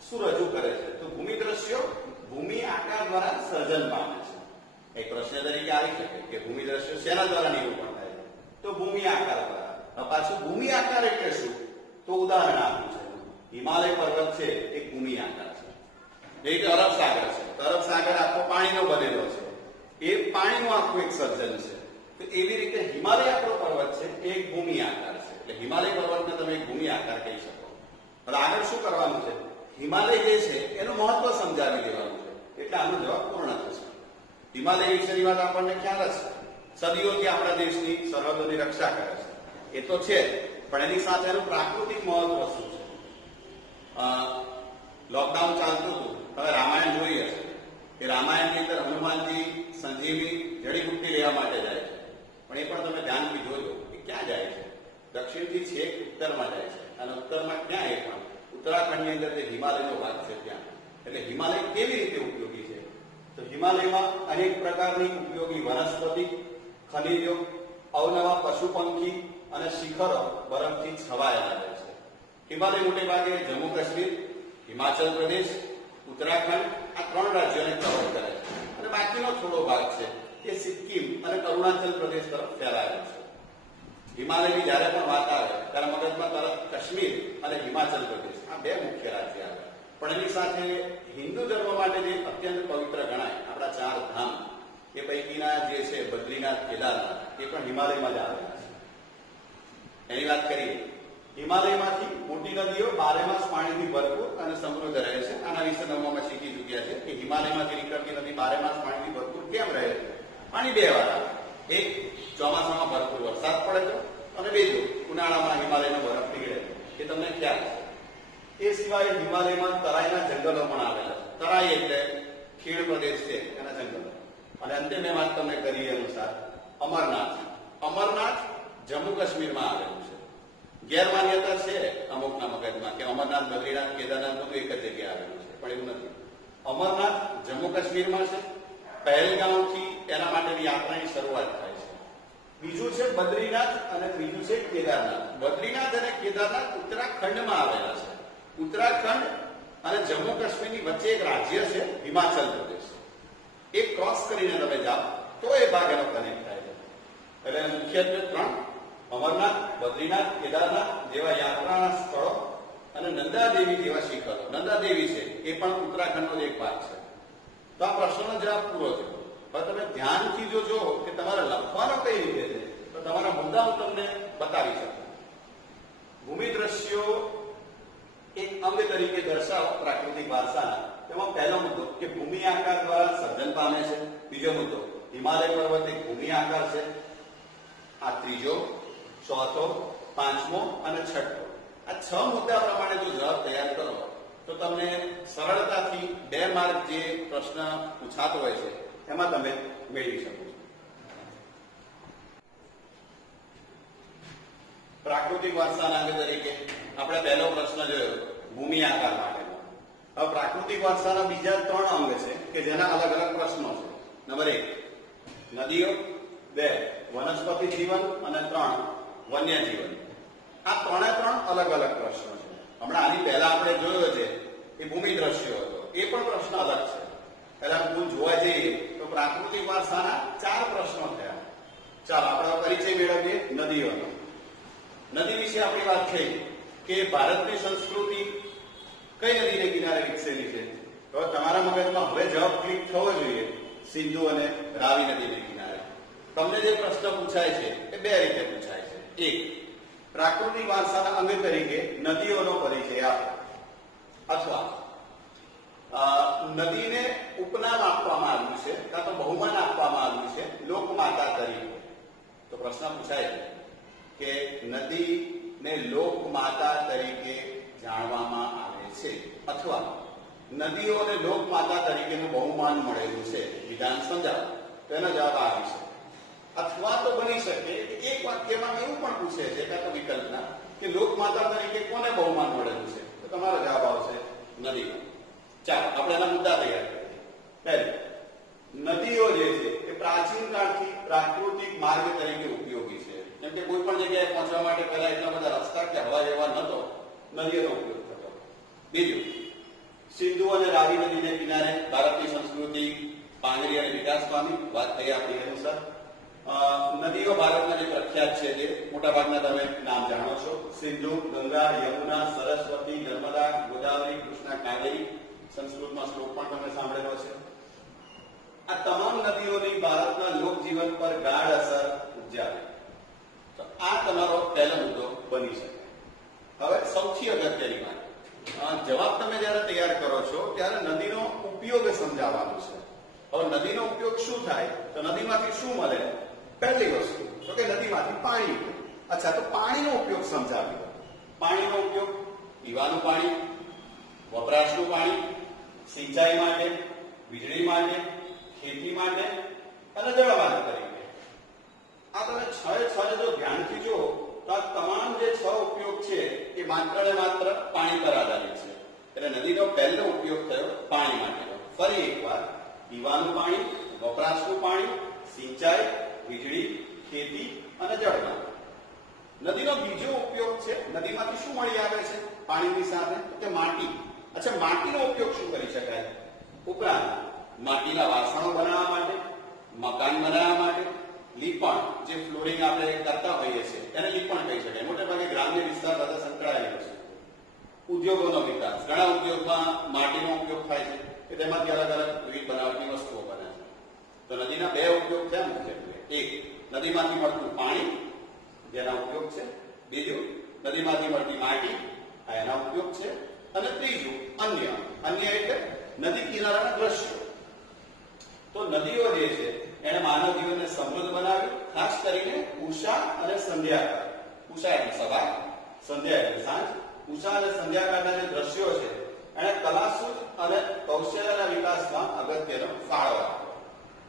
શું રજૂ કરે છે, તો ભૂમિ દ્રશ્યો ભૂમિ આકાર દ્વારા સર્જન પામે છે. એક પ્રશ્ન તરીકે આવી શકે કે ભૂમિ દ્રશ્યો શેના દ્વારા નિરૂપણ થાય છે, તો ભૂમિ આકાર દ્વારા. પાછું ભૂમિ આકાર એટલે શું, તો ઉદાહરણ આપ્યું છે, હિમાલય પર્વત છે એક ભૂમિ આકાર છે. એ રીતે અરબ સાગર છે, તો અરબ સાગર આખો પાણીનો બનેલો છે, એ પાણીનું આખું એક સર્જન છે. તો એવી રીતે હિમાલય આપણો પર્વત છે એ એક ભૂમિ આકાર છે. એટલે હિમાલય પર્વતને તમે એક ભૂમિ આકાર કહી શકો. હવે આગળ શું કરવાનું છે, હિમાલય જે છે એનું મહત્વ સમજાવી દેવાનું છે. એટલે આનો જવાબ પૂર્ણ થશે. હિમાલય વિશેની વાત આપણને ખ્યાલ જ છે, સદીઓથી આપણા દેશની સરહદોની રક્ષા કરે છે, એ તો છે. પણ એની સાથે એનું પ્રાકૃતિક મહત્વ શું છે. લોકડાઉન ચાલતું હતું, હવે રામાયણ જોઈએ છે. એ રામાયણની અંદર હનુમાનજી સંજીવી જડીબુટ્ટી લેવા માટે જાય છે. પણ એ પણ તમે ધ્યાનથી જોજો કે ક્યાં જાય છે, દક્ષિણથી છેક ઉત્તરમાં જાય છે. અને ઉત્તરમાં ક્યાં, એ પણ ઉત્તરાખંડની અંદર જે હિમાલયનો ભાગ છે ત્યાં. એટલે હિમાલય કેવી રીતે ઉપયોગી છે, તો હિમાલયમાં અનેક પ્રકારની ઉપયોગી વનસ્પતિ, ખનિજો, અવનવા પશુ પંખી અને શિખરો બરફથી છવાયેલા રહે છે. હિમાલય મોટે ભાગે જમ્મુ કાશ્મીર, હિમાચલ પ્રદેશ, ઉત્તરાખંડ આ ત્રણ રાજ્યોને કવર કરે છે. અને બાકીનો થોડો ભાગ છે એ સિક્કિમ અને અરુણાચલ પ્રદેશ તરફ ફેલાયેલો છે. હિમાલયની જ્યારે પણ વાત આવે ત્યારે મગજમાં તરત કાશ્મીર અને હિમાચલ પ્રદેશ આ બે મુખ્ય રાજ્ય આવે. પણ એની સાથે હિન્દુ ધર્મ માટે જે અત્યંત પવિત્ર ગણાય આપણા ચાર ધામ, એ પૈકીના જે છે બદ્રીનાથ, કેદારનાથ, એ પણ હિમાલયમાં જ આવેલા છે. એની વાત કરીએ, હિમાલયમાંથી મોટી નદીઓ 12 માસ પાણીથી ભરપૂર અને સમૃદ્ધ રહે છે. આના વિશે નવમામાં શીખી ચૂક્યા છે કે હિમાલયમાંથી નીકળતી નદી 12 માસ પાણીથી ભરપૂર કેમ રહે છે. પાણી બે વાર આવે, એક ચોમાસામાં ભરપૂર વરસાદ પડે છે, અને બીજું ઉનાળામાં હિમાલયનો બરફ પીગળે છે. એ તમને ખ્યાલ છે. એ સિવાય હિમાલયમાં તરાઈના જંગલો પણ આવેલા છે. તરાઈ એટલે ખીણ પ્રદેશ છે એના જંગલો. અને અંતે મેં વાત તમને કરી અનુસાર અમરનાથ, અમરનાથ જમ્મુ કાશ્મીરમાં આવેલું છે. ગેરમાન્યતા છે અમુકના મગજમાં કે અમરનાથ, બદ્રીનાથ, કેદારનાથ બધું એક જ જગ્યાએ આવેલું છે, પણ એવું નથી. અમરનાથ જમ્મુ કાશ્મીરમાં છે. પહેલગામથી એના માટેની યાત્રાની શરૂઆત થાય છે. બીજું છે બદ્રીનાથ અને ત્રીજું છે કેદારનાથ. બદ્રીનાથ અને કેદારનાથ ઉત્તરાખંડમાં આવેલા છે. ઉત્તરાખંડ અને જમ્મુ કાશ્મીરની વચ્ચે એક રાજ્ય છે હિમાચલ પ્રદેશ. એ ક્રોસ કરીને તમે જાઓ તો એ ભાગ એનો કનેક્ટ થાય છે. એટલે મુખ્યત્વે ત્રણ: અમરનાથ, બદ્રીનાથ, કેદારનાથ જેવા યાત્રાના સ્થળો અને નંદાદેવી જેવા શિખરો. નંદાદેવી છે એ પણ ઉત્તરાખંડનો જ એક ભાગ છે. તો આ પ્રશ્નનો જવાબ પૂરો છે. હવે તમે ધ્યાનથી જો કે તમારે લખવાનો કઈ રીતે છે તો તમારા મુદ્દા હું તમને બતાવી શકું. ભૂમિ દ્રશ્યો એક અંગ તરીકે દર્શાવો પ્રાકૃતિક વારસાના. તેમાં પહેલો મુદ્દો કે ભૂમિ આકાર દ્વારા સર્જન પામે છે. બીજો મુદ્દો હિમાલય પર્વત એક ભૂમિ આકાર છે. આ ત્રીજો, ચોથો, પાંચમો અને છઠ્ઠો. આ 6 મુદ્દા પ્રમાણે જો જવાબ તૈયાર કરો તો તમને સરળતાથી 2 માર્ક જે પ્રશ્ન પૂછાતો હોય છે એમાં તમે મેળવી શકો છો. પ્રાકૃતિક વારસાના અંગ તરીકે આપણે પહેલો પ્રશ્ન જોયો ભૂમિ આકાર માટેનો. હવે પ્રાકૃતિક વારસાના બીજા 3 અંગ છે કે જેના અલગ અલગ પ્રશ્નો છે. નંબર 1 નદીઓ, 2 વનસ્પતિ જીવન અને 3 વન્ય જીવન. આ 3 અલગ અલગ પ્રશ્નો છે. હમણાં આની પહેલા આપણે જોયો છે એ ભૂમિ દ્રશ્યો હતો. એ પણ પ્રશ્ન અલગ છે. પહેલા કુલ જોવા જઈએ તો પ્રાકૃતિક વારસાના 4 પ્રશ્નો થયા. ચાલો આપણે પરિચય મેળવીએ નદીઓનો. નદી વિશે આપણી વાત થઈ કે ભારતની સંસ્કૃતિ કઈ નદીને કિનારે વિકસેલી છે. તો તમારા મગજમાં હવે જવાબ ક્લિક થવો જોઈએ સિંધુ અને રાવી નદીને કિનારે. તમને જે પ્રશ્ન પૂછાય છે એ 2 રીતે પૂછાય છે. 1, પ્રાકૃતિક વારસાના અંગ તરીકે નદીઓનો પરિચય આપો, અથવા નદીને ઉપનામ આપવામાં આવ્યું છે કાં તો બહુમાન આપવામાં આવ્યું છે લોકમાતા તરીકે. તો પ્રશ્ન પૂછાય કે નદીને લોકમાતા તરીકે જાણવામાં આવે છે અથવા નદીઓને લોકમાતા તરીકેનું બહુમાન મળેલું છે. વિધાન સમજાવો. તો એનો જવાબ આવી છે. અથવા તો બની શકે કે એક વાક્યમાં એવું પણ પૂછે છે કાં તો વિકલ્પના કે લોકમાતા તરીકે કોને બહુમાન મળેલું છે. તો તમારો જવાબ આવશે નદીઓ. ચાલો આપણે એના મુદ્દા તૈયાર કરીએ. પહેલું, નદીઓ જે છે એ પ્રાચીન કાળથી પ્રાકૃતિક માર્ગ તરીકે ઉપયોગી છે. જેમ કે કોઈ પણ જગ્યાએ પહોંચવા માટે પહેલા એટલા બધા રસ્તા કે હવા વ્યવહાર નહોતો, નદીઓનો ઉપયોગ થતો. બીજું, સિંધુ અને રાવી નદીને કિનારે ભારતની સંસ્કૃતિ પાંગરી અને વિકાસ પામી. વાત થઈ આપણી અનુસાર. નદીઓ ભારતમાં જે પ્રખ્યાત છે જે મોટાભાગના તમે નામ જાણો છો: સિંધુ, ગંગા, યમુના, સરસ્વતી, નર્મદા, ગોદાવરી, કૃષ્ણા, કાવેરી. સંસ્કૃતમાં શ્લોક પણ તમે સાંભળેલો છે. આ તમામ નદીઓની ભારતના લોકજીવન પર ગાઢ અસર ઉપજાવી. તો આ તમારો પહેલો મુદ્દો બની શકે. હવે સૌથી અગત્યની વાત, જવાબ તમે જયારે તૈયાર કરો છો ત્યારે નદીનો ઉપયોગ સમજાવવાનો છે. હવે નદીનો ઉપયોગ શું થાય તો નદીમાંથી શું મળે? પહેલી વસ્તુ તો કે નદીમાંથી પાણી. અચ્છા, તો પાણીનો ઉપયોગ સમજાવી દો. પાણીનો ઉપયોગ પીવાનું પાણી, વપરાશનું પાણી, સિંચાઈ માટે, વીજળી માટે, ખેતી માટે અને જળમાર્ગ તરીકે. આ તમે 6 જો ધ્યાનથી જુઓ તો આ તમામ જે 6 ઉપયોગ છે એ માત્ર ને માત્ર પાણી પર આધારિત છે. એટલે નદીનો પહેલો ઉપયોગ થયો પાણી માટેનો. ફરી એકવાર, પીવાનું પાણી, વપરાશનું પાણી, સિંચાઈ, વીજળી, ખેતી અને જળમાર્ગ. નદીનો બીજો ઉપયોગ છે, નદીમાંથી શું મળી આવે છે પાણીની સાથે? તો કે માટી. અચ્છા, માટીનો ઉપયોગ શું કરી શકાય? ઉપરાંત માટીના વાસણો બનાવવા માટે, મકાન બનાવવા માટે, લીપણ, જે ફ્લોરિંગ આપણે કરતા હોઈએ છીએ એને લીપણ કહી શકાય. મોટે ભાગે ગ્રામ્ય વિસ્તાર સાથે સંકળાયેલો છે. ઉદ્યોગોનો વિકાસ, ઘણા ઉદ્યોગમાં માટીનો ઉપયોગ થાય છે કે તેમાંથી અલગ અલગ વિવિધ બનાવટની વસ્તુઓ બને છે. તો નદીના 2 ઉપયોગ થયા મુખ્યત્વે. 1, નદીમાંથી મળતું પાણી જેના ઉપયોગ છે. બીજું, નદીમાંથી મળતી માટી, આ એના ઉપયોગ છે. અને ત્રીજું, અન્ય. અન્ય એટલે નદી કિનારાના દ્રશ્યો. તો નદીઓ જે છે એને માનવ જીવનને સમૃદ્ધ બનાવ્યું, ખાસ કરીને ઉષા અને સંધ્યાકાળ. ઉષા એટલે સવાર, સંધ્યા એટલે સાંજ. ઉષા અને સંધ્યાકાળના જે દ્રશ્યો છે એને કલાસૂઝ અને કૌશલ્યના વિકાસમાં અગત્યનો ફાળો આપ્યો.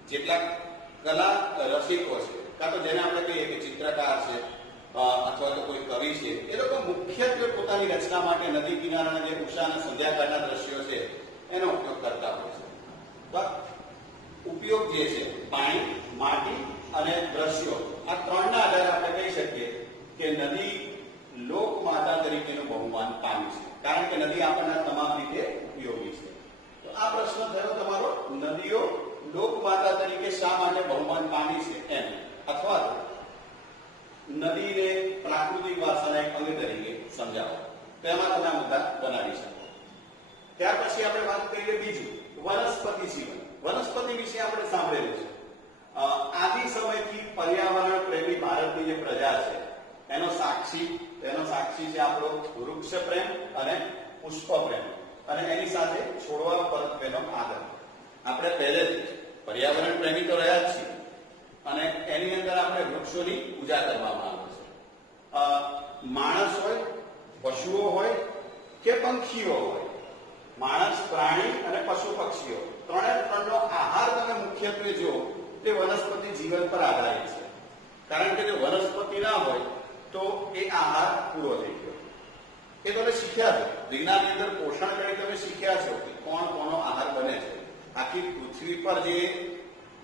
જેટલા કલા રસિકો છે કાં તો જેને આપણે કહીએ કે ચિત્રકાર છે અથવા તો કોઈ કવિ છે, એ લોકો મુખ્યત્વે પોતાની રચના માટે નદી કિનારાના જે ઉષા અને સંધ્યાકાળના દ્રશ્યો છે એનો ઉપયોગ કરતા હોય છે. તો ઉપયોગ જે છે પાણી, માટી અને દ્રશ્યો આ ત્રણના આધારે આપણે કહી શકીએ કે નદી લોકમાતા તરીકેનું બહુમાન પામી છે, કારણ કે નદી આપણને તમામ રીતે ઉપયોગી છે. તો આ પ્રશ્ન થયો તમારો, નદીઓ લોકમાતા તરીકે શા માટે બહુમાન પામી છે એમ, અથવા તો નદીને પ્રાકૃતિક વારસાના એક અંગ તરીકે સમજાવો. તેમાં તમે મુદ્દા બનાવી શકો. ત્યાર પછી આપણે વાત કરીએ બીજું, વનસ્પતિ જીવન. વનસ્પતિ વિશે આપણે સાંભળેલું છે. આદિ સમયથી પર્યાવરણ પ્રેમી ભારતની જે પ્રજા છે એનો સાક્ષી છે આપણો વૃક્ષ પ્રેમ અને પુષ્પ પ્રેમ, અને એની સાથે છોડવા પરત્વેનો આદર. આપણે પહેલેથી પર્યાવરણ પ્રેમી તો રહ્યા જ છીએ, અને એની અંદર આપણે વૃક્ષોની પૂજા કરવામાં આવે છે. માણસ હોય, પશુઓ હોય કે પંખીઓ હોય, માણસ, પ્રાણી અને પશુ પક્ષીઓ ત્રણનો આહાર તમે મુખ્યત્વે જો તે વનસ્પતિ જીવન પર આધારિત છે. કારણ કે જો વનસ્પતિ ના હોય તો એ આહાર પૂરો થઈ ગયો. એ તમે શીખ્યા છો, વિજ્ઞાનની અંદર પોષણ કરી તમે શીખ્યા છો કે કોણ કોનો આહાર બને છે. આખી પૃથ્વી પર જે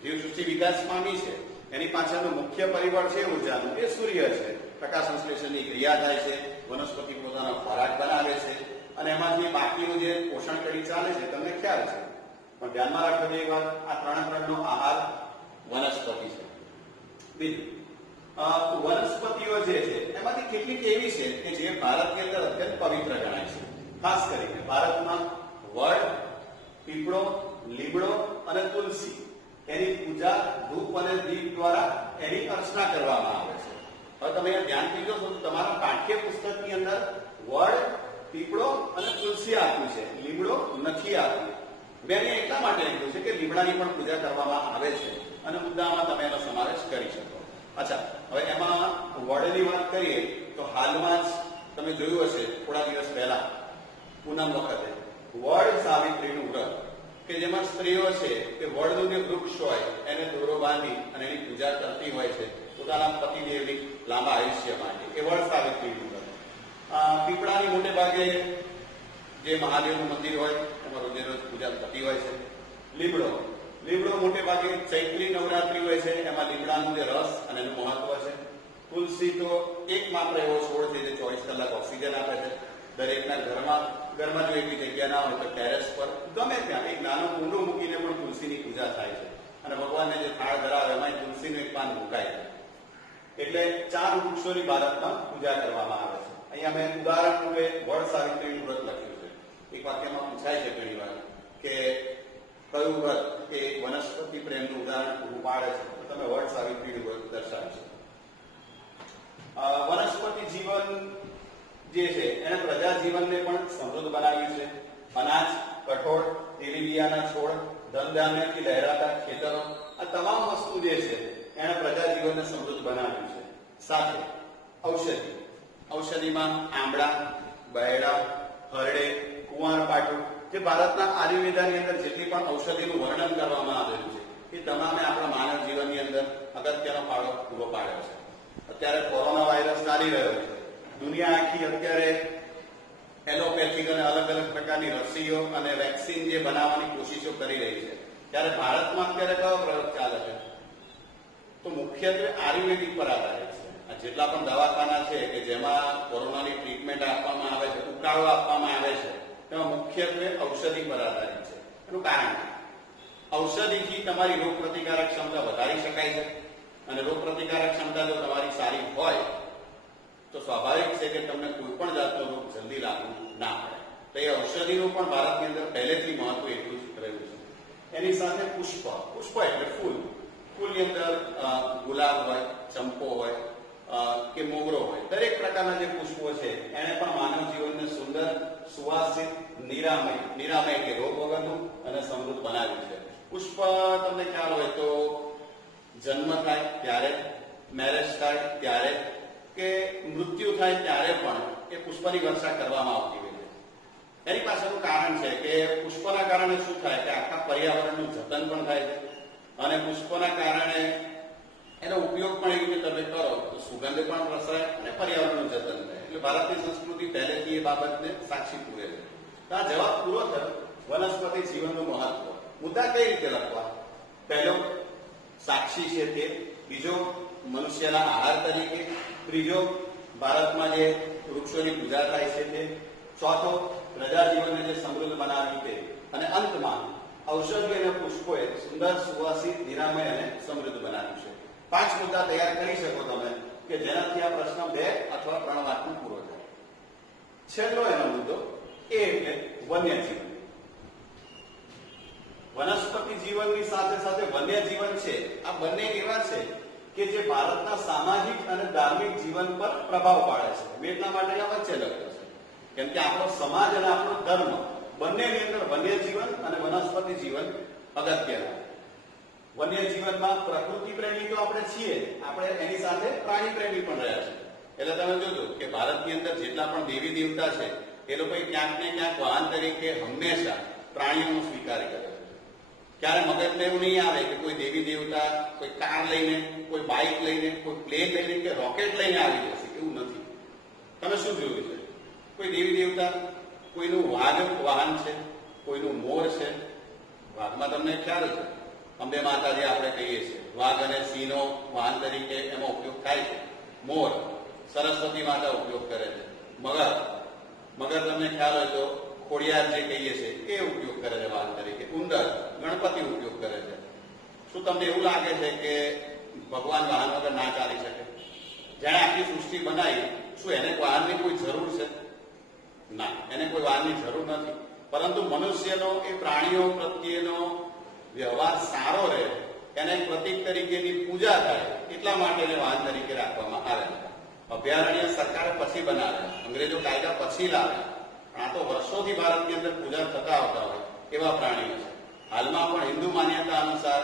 જીવસૃષ્ટિ વિકાસ પામી છે એની પાછળનું મુખ્ય પરિબળ છે ઉર્જાનું, એ સૂર્ય છે. પ્રકાશ સંશ્લેષણની ક્રિયા થાય છે, વનસ્પતિ પોતાનો ખોરાક બનાવે છે, અને એમાંથી બાકીનું જે પોષણ કરી ચાલે છે તમને ખ્યાલ છે. પણ ધ્યાનમાં રાખજો એક વાત, આ ત્રણનો આહાર વનસ્પતિ છે. બીજું, વનસ્પતિઓ જે છે એમાંથી કેટલીક એવી છે કે જે ભારતની અંદર અત્યંત પવિત્ર ગણાય છે. ખાસ કરીને ભારતમાં વડ, પીપળો, લીમડો અને તુલસી, એની પૂજા ધૂપ અને દીપ દ્વારા એની અર્ચના કરવામાં આવે છે. હવે તમે ધ્યાનથી જોશો તો તમારા પાઠ્યપુસ્તકની અંદર વડ, પીપળો અને તુલસી આપ્યું છે, લીમડો નથી આપ્યું. મેં એટલા માટે લખ્યું છે કે લીમડાની પણ પૂજા કરવામાં આવે છે, અને મુદ્દામાં તમે એનો સમાવેશ કરી શકો. અચ્છા, હવે એમાં વડની વાત કરીએ તો હાલમાં જ તમે જોયું હશે થોડા દિવસ પહેલા પૂનમ વખતે વડ સાવિત્રીનું વ્રત, કે જેમાં સ્ત્રીઓ છે કે વડનું જે વૃક્ષ હોય એને દોરો બાંધી અને એની પૂજા કરતી હોય છે પોતાના પતિદેવની લાંબા આયુષ્ય માટે. એ વડ સાવિત્રીનું વ્રત. પીપળાની મોટે ભાગે જે મહાદેવનું મંદિર હોય એમાં રોજે રોજ પૂજા થતી હોય છે. લીમડો મોટે ભાગે ચૈત્રી નવરાત્રી હોય છે, એમાં લીમડાનું જે રસ અને એનું મહત્વ છે. તુલસી તો એકમાત્ર એવો છોડ છે જે 24 કલાક ઓક્સિજન આપે છે. દરેકના ઘરમાં જો એટલી જગ્યા ના હોય તો ટેરેસ પર ગમે ત્યાં એક નાનો કુંડો મૂકીને પણ તુલસીની પૂજા થાય છે, અને ભગવાનને જે થાળ ધરાવે એમાં તુલસીનું એક પાન મુકાય છે. એટલે 4 વૃક્ષોની ભારતમાં પૂજા કરવામાં આવે છે. અહીંયા મેં ઉદાહરણ રૂપે વડ સાવિત્રીનું વ્રત લખ્યું છે. એક વાક્યમાં પૂછાય છે ઘણી વાર કે કયું વ્રત એ વનસ્પતિ પ્રેમનું ઉદાહરણ પૂરું પાડે છે, તો તમે વડ સાવિત્રીનું વ્રત દર્શાવી શકો. વનસ્પતિ જીવન જે છે એને પ્રજા જીવનને પણ સમૃદ્ધ બનાવ્યું છે. અનાજ, કઠોળ, તેલીબિયાના છોડ, ધનધાન્યથી લહેરાતા ખેતરો, આ તમામ વસ્તુ જે છે એને પ્રજા જીવનને સમૃદ્ધ બનાવ્યું છે. સાથે ઔષધિમાં આંબળા, બહેડા, હરડે, કુંવારપાઠું, જે ભારતના આયુર્વેદાની અંદર જેટલી પણ ઔષધિનું વર્ણન કરવામાં આવેલું છે એ તમામે આપણા માનવ જીવનની અંદર અગત્યનો ફાળો પૂરો પાડ્યો છે. અત્યારે કોરોના વાયરસ ચાલી રહ્યો છે. દુનિયા આખી અત્યારે એલોપેથિક અને અલગ અલગ પ્રકારની રસીઓ અને વેક્સિન જે બનાવવાની કોશિશો કરી રહી છે, ત્યારે ભારતમાં અત્યારે કયો પ્રયોગ ચાલે છે? તો મુખ્યત્વે આયુર્વેદિક પર આધારિત છે. આ જેટલા પણ દવાખાના છે કે જેમાં કોરોનાની ટ્રીટમેન્ટ આપવામાં આવે છે, ઉકાળો આપવામાં આવે છે, તેમાં મુખ્યત્વે ઔષધિ પર આધારિત છે. એનું કારણ ઔષધિથી તમારી રોગ પ્રતિકારક ક્ષમતા વધારી શકાય છે, અને રોગ પ્રતિકારક ક્ષમતા જો તમારી સારી હોય તો સ્વાભાવિક છે કે તમને કોઈ પણ જાતનો રોગ જલ્દી લાગુ ના પડે. તો એ ઔષધિનું પણ ભારતની અંદર પહેલેથી મહત્વ એટલું જ રહ્યું છે. એની સાથે પુષ્પ એટલે ફૂલની અંદર ગુલાબ હોય, ચંપો હોય કે મોગરો હોય, દરેક પ્રકારના જે પુષ્પો છે એને પણ માનવ જીવનને સુંદર, સુવાસિત, નિરામય કે રોગ વગરનું અને સમૃદ્ધ બનાવ્યું છે. પુષ્પ તમને ખ્યાલ હોય તો જન્મ થાય ત્યારે, મેરેજ થાય ત્યારે કે મૃત્યુ થાય ત્યારે પણ એ પુષ્પની વર્ષા કરવામાં આવતી હોય છે. એની પાછળનું કારણ છે કે પુષ્પના કારણે શું થાય કે આખા પર્યાવરણનું જતન પણ થાય છે, અને પુષ્પના કારણે એનો ઉપયોગ પણ એવી રીતે તમે કરો તો સુગંધ પણ પ્રસરાય અને પર્યાવરણનું જતન થાય. એટલે ભારતની સંસ્કૃતિ પહેલેથી એ બાબતને સાક્ષી પૂરે છે. તો આ જવાબ પૂરો થયો વનસ્પતિ જીવનનું મહત્વ. મુદ્દા કઈ રીતે લખવા? પહેલો સાક્ષી છે તે, બીજો મનુષ્યના આહાર તરીકે, ત્રીજો ભારતમાં જે વૃક્ષોની પૂજા થાય છે તે, ચોથો પ્રજા જીવનને જે સમૃદ્ધ બનાવી તે, અને અંતમાં ઔષધિ અને પુષ્પોએ સુંદર સુવાસિત નિરામય અને સમૃદ્ધ બનાવ્યું છે. 5 મુદ્દા તૈયાર કરી શકો તમે કે જેનાથી આ પ્રશ્ન 2 અથવા 3 વાક્યમાં પૂરો થાય. છેલ્લો એનો મુદ્દો એ એટલે વન્યજીવન. વનસ્પતિ જીવનની સાથે સાથે વન્ય જીવન છે. આ બંને એવા છે કે જે ભારતના સામાજિક અને ધાર્મિક જીવન પર પ્રભાવ પાડે છે. મેં એટલા માટે આ વચ્ચે લખ્યો છે કેમ કે આપણો સમાજ અને આપણો ધર્મ બંનેની અંદર વન્ય જીવન અને વનસ્પતિ જીવન અગત્યના. વન્ય જીવનમાં પ્રકૃતિ પ્રેમી તો આપણે છીએ, આપણે એની સાથે પ્રાણી પ્રેમી પણ રહ્યા છે. એટલે તમે જોજો કે ભારતની અંદર જેટલા પણ દેવી દેવતા છે એ લોકો ક્યાંક ને ક્યાંક વાહન તરીકે હંમેશા પ્રાણીઓનો સ્વીકાર કરે છે. ક્યારે મગજમાં એવું નહીં આવે કે કોઈ દેવી દેવતા કોઈ કાર લઈને, કોઈ બાઇક લઈને, કોઈ પ્લેન લઈને કે રોકેટ લઈને આવી જશે, એવું નથી. તમે શું જોયું છે? કોઈ દેવી દેવતા, કોઈનું વાઘ વાહન છે, કોઈનું મોર છે. વાઘમાં તમને ખ્યાલ છે, અંબે માતાજી આપણે કહીએ છીએ, વાઘ અને સિંહનો વાહન તરીકે એમાં ઉપયોગ થાય છે. મોર સરસ્વતી માતા ઉપયોગ કરે છે. મગર તમને ખ્યાલ હોય તો ખોડિયાર જે કહીએ છીએ એ ઉપયોગ કરે છે વાહન તરીકે. ઉંદર ગણપતિ ઉપયોગ કરે છે. શું તમને એવું લાગે છે કે ભગવાન વાહન વગર ના ચાલી શકે? જેણે આખી સૃષ્ટિ બનાવી, શું એને વાહનની કોઈ જરૂર છે? ના, એને કોઈ વાહનની જરૂર નથી. પરંતુ મનુષ્યનો એ પ્રાણીઓ પ્રત્યેનો વ્યવહાર સારો રહે, એને પ્રતીક તરીકેની પૂજા થાય, એટલા માટે એને વાહન તરીકે રાખવામાં આવે. અભયારણ્ય સરકારે પછી બનાવ્યા, અંગ્રેજો કાયદા પછી લાવ્યા. આ તો વર્ષોથી ભારતની અંદર પૂજા થતા આવતા હોય એવા પ્રાણીઓ છે. હાલમાં પણ હિન્દુ માન્યતા અનુસાર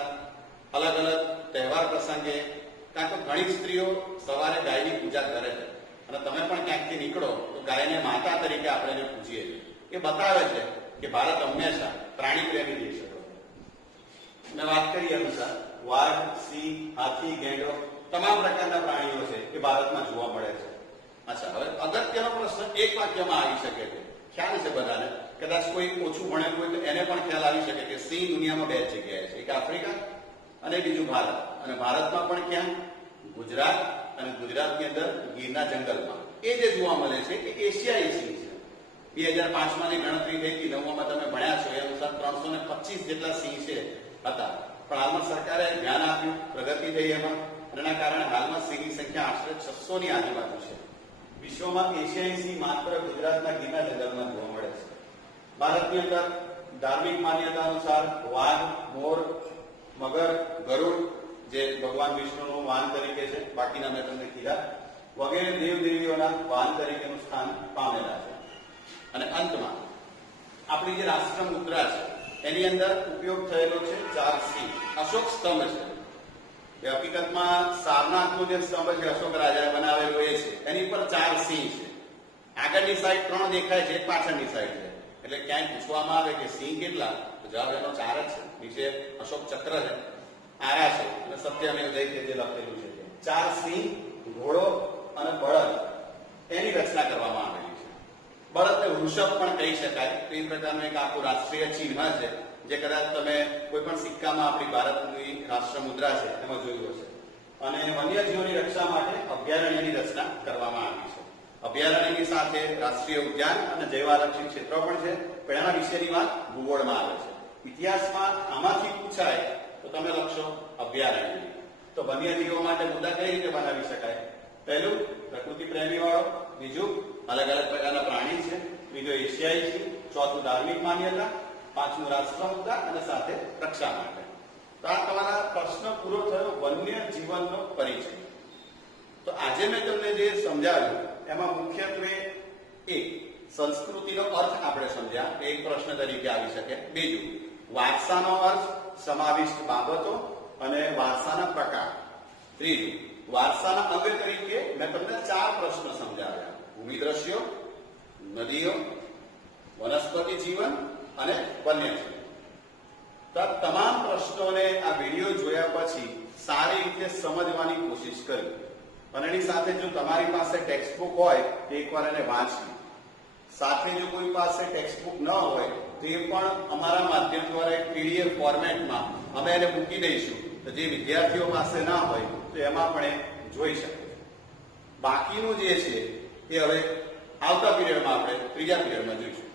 અલગ અલગ તહેવાર પ્રસંગે કાં તો ઘણી સ્ત્રીઓ સવારે ગાયની પૂજા કરે છે. અને તમે પણ ક્યાંકથી નીકળો તો ગાયને માતા તરીકે આપણે એને પૂજીએ છીએ. એ બતાવે છે કે ભારત હંમેશા પ્રાણી પ્રેમી દેશ હતો. મેં વાત કરી અનુસાર વાઘ, સિંહ, હાથી, ગેંડો તમામ પ્રકારના પ્રાણીઓ છે એ ભારતમાં જોવા મળે છે. અચ્છા, હવે અગત્યનો પ્રશ્ન એક વાક્યમાં આવી શકે છે. ખ્યાલ છે બધાને, કદાચ કોઈ ઓછું ભણેલું હોય તો એને પણ ખ્યાલ આવી શકે કે સિંહ દુનિયામાં 2 જગ્યાએ છે, એક આફ્રિકા અને બીજું ભારત. અને ભારતમાં પણ ક્યાં? ગુજરાત, અને ગુજરાતની અંદર ગીરના જંગલમાં. એ જે જોવા મળે છે એ એશિયાઈ સિંહ છે. 2005માં ની ગણતરી થઈ હતી, 9માં તમે ભણ્યા છો એ અનુસાર 325 જેટલા સિંહ છે હતા. પણ હાલમાં સરકારે ધ્યાન આપ્યું, પ્રગતિ થઈ એમાં, અને એના કારણે હાલમાં સિંહની સંખ્યા આશરે 600 ની આજુબાજુ છે. વિશ્વમાં એશિયાઈ સિંહ માત્ર ગુજરાતના ગીરના જંગલમાં જોવા મળે છે. ભારતની અંદર ધાર્મિક માન્યતા અનુસાર વાઘ, મોર, મગર, ગરુડ જે ભગવાન વિષ્ણુનું વાહન તરીકે છે, બાકીના મેં તમને કીધા, વગેરે દેવ દેવીઓના વાહન તરીકેનું સ્થાન પામેલા છે. અને અંતમાં આપણી જે રાષ્ટ્ર મુદ્રા છે એની અંદર ઉપયોગ થયેલો છે 4 સિંહ. અશોક સ્તંભ છે. એ હકીકતમાં સારનાથનો જે સ્તંભ છે અશોક રાજાએ બનાવેલો એ છે. એની પર 4 સિંહ છે. આગળની સાઈડ 3 દેખાય છે, પાછળની સાઈડ છે. એટલે ક્યાંય પૂછવામાં આવે કે સિંહ કેટલા, તો જવાબ એનો 4 જ છે. નીચે અશોક ચક્ર છે, આરા છે, અને સત્યમેવ જયતે જે લખેલું છે. 4 સિંહ, ઘોડો અને બળદ એની રચના કરવામાં આવેલી છે. બળદને વૃષભ પણ કહી શકાય. તો એ પ્રકારનું એક આખું રાષ્ટ્રીય ચિહ્ન છે જે કદાચ તમે કોઈ પણ સિક્કામાં આપણી ભારતની રાષ્ટ્ર મુદ્રા છે એમાં જોયું હશે. અને વન્યજીવોની રક્ષા માટે અભયારણ્યની રચના કરવામાં આવી છે. અભયારણ્યની સાથે રાષ્ટ્રીય ઉદ્યાન અને જૈવારક્ષિત ક્ષેત્રો પણ છે. પણ એના વિશેની વાત ભૂગોળમાં આવે છે. ઇતિહાસમાં આમાંથી પૂછાય તો તમે લખશો અભયારણ્ય. તો વન્યજીવો માટે મુદ્દા કઈ રીતે બનાવી શકાય? પહેલું, પ્રકૃતિ પ્રેમી વાળો. બીજું, અલગ અલગ પ્રકારના પ્રાણી છે. ત્રીજો, એશિયાઈ છે. ચોથું, ધાર્મિક માન્યતા. પાંચમું, રાષ્ટ્ર મુદ્દા, અને સાથે રક્ષા માટે. તો આ તમારા પ્રશ્ન પૂરો થયો વન્ય જીવનનો પરિચય. તો આજે મેં તમને જે સમજાવ્યું એમાં મુખ્યત્વે એક સંસ્કૃતિનો અર્થ આપણે સમજ્યા, એક પ્રશ્ન તરીકે આવી શકે. બીજું, વારસાનો અર્થ, સમાવિષ્ટ બાબતો અને વારસાના પ્રકાર. ત્રીજું, વારસાના અંગ તરીકે મેં તમને 4 પ્રશ્ન સમજાવ્યા: ભૂમિ દ્રશ્યો, નદીઓ, વનસ્પતિ જીવન અને વન્યજીવન. તો આ તમામ પ્રશ્નોને આ વિડીયો જોયા પછી સારી રીતે સમજવાની કોશિશ કરી. અને એની સાથે જો તમારી પાસે ટેક્સ્ટબુક હોય તો એકવાર એને વાંચી. સાથે જો કોઈ પાસે ટેક્સ્ટબુક ન હોય તો એ પણ અમારા માધ્યમ દ્વારા એક PDF ફોર્મેટમાં અમે એને મૂકી દઈશું. તો જે વિદ્યાર્થીઓ પાસે ના હોય તો એમાં પણ એ જોઈ શકે છે. બાકીનું જે છે એ હવે આવતા પીરિયડમાં આપણે ત્રીજા પીરિયડમાં જોઈશું.